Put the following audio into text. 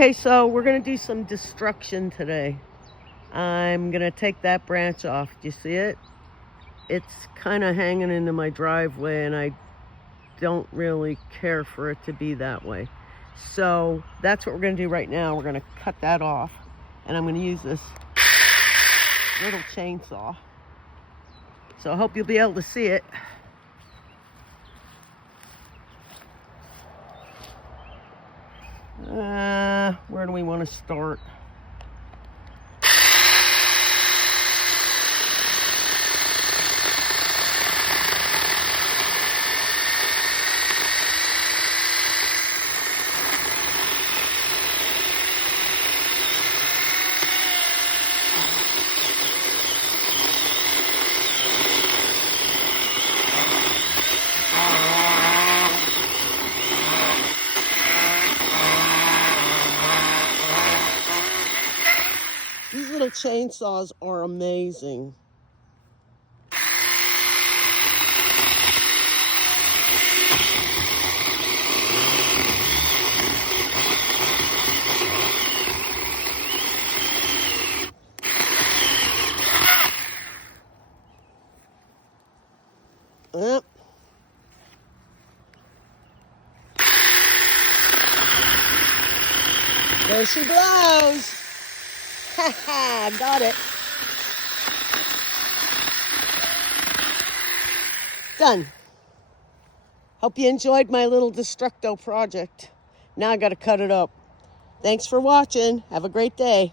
Okay, so we're gonna do some destruction today. I'm gonna take that branch off. Do you see it? It's kind of hanging into my driveway and I don't really care for it to be that way. So that's what we're gonna do right now. We're gonna cut that off and I'm gonna use this little chainsaw. So I hope you'll be able to see it. Where do we want to start? These little chainsaws are amazing. Yep. There she blows. Ha ha, got it. Done. Hope you enjoyed my little Destructo project. Now I gotta cut it up. Thanks for watching. Have a great day.